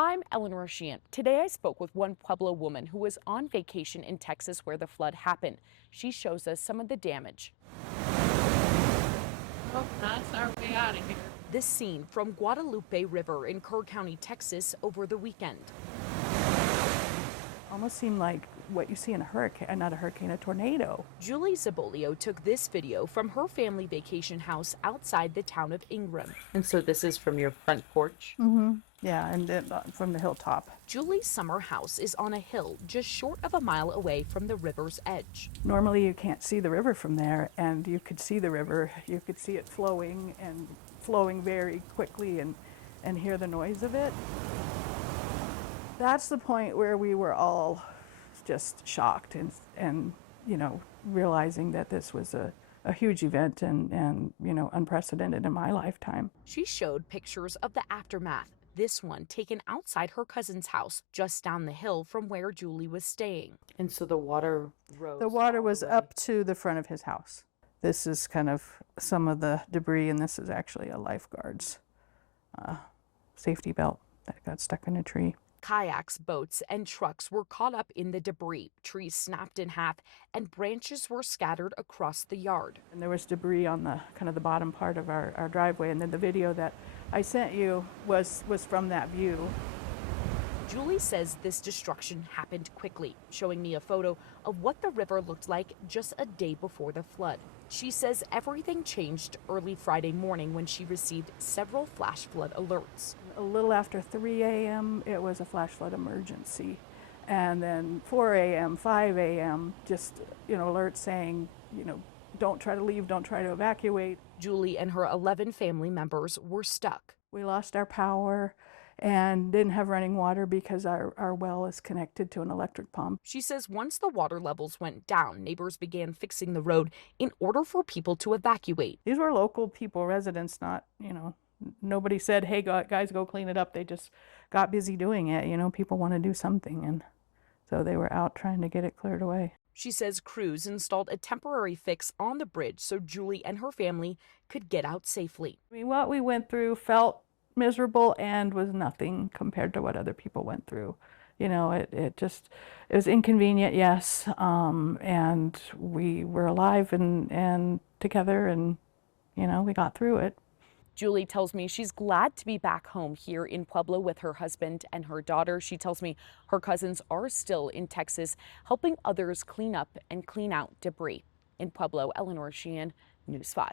I'm Eleanor Sheehan. Today I spoke with one Pueblo woman who was on vacation in Texas where the flood happened. She shows us some of the damage. Oh, that's our way out of here. This scene from Guadalupe River in Kerr County, Texas over the weekend. Almost seemed like what you see in a hurricane, not a hurricane, a tornado. Julie Zabolio took this video from her family vacation house outside the town of Ingram. And so this is from your front porch? Yeah, and then from the hilltop. Julie's summer house is on a hill just short of a mile away from the river's edge. Normally you can't see the river from there, and you could see the river. You could see it flowing and flowing very quickly and hear the noise of it. That's the point where we were all just shocked and realizing that this was a huge event and unprecedented in my lifetime. She showed pictures of the aftermath. This one taken outside her cousin's house just down the hill from where Julie was staying. And so the water rose? The water was up to the front of his house. This is kind of some of the debris, and this is actually a lifeguard's safety belt that got stuck in a tree. Kayaks, boats, and trucks were caught up in the debris. Trees snapped in half, and branches were scattered across the yard. And there was debris on the kind of the bottom part of our driveway, and then the video that I sent you was from that view. Julie says this destruction happened quickly, showing me a photo of what the river looked like just a day before the flood. She says everything changed early Friday morning when she received several flash flood alerts. A little after 3 a.m., it was a flash flood emergency. And then 4 a.m., 5 a.m., just, alerts saying, don't try to leave, don't try to evacuate. Julie and her 11 family members were stuck. We lost our power and didn't have running water because our well is connected to an electric pump. She says once the water levels went down, neighbors began fixing the road in order for people to evacuate. These were local people, residents, not, nobody said, hey, guys, go clean it up. They just got busy doing it. People want to do something. And so they were out trying to get it cleared away. She says crews installed a temporary fix on the bridge so Julie and her family could get out safely. I mean, what we went through felt miserable and was nothing compared to what other people went through. It was inconvenient, yes, and we were alive and together, and we got through it. Julie tells me she's glad to be back home here in Pueblo with her husband and her daughter. She tells me her cousins are still in Texas helping others clean up and clean out debris. In Pueblo, Eleanor Sheehan, News 5.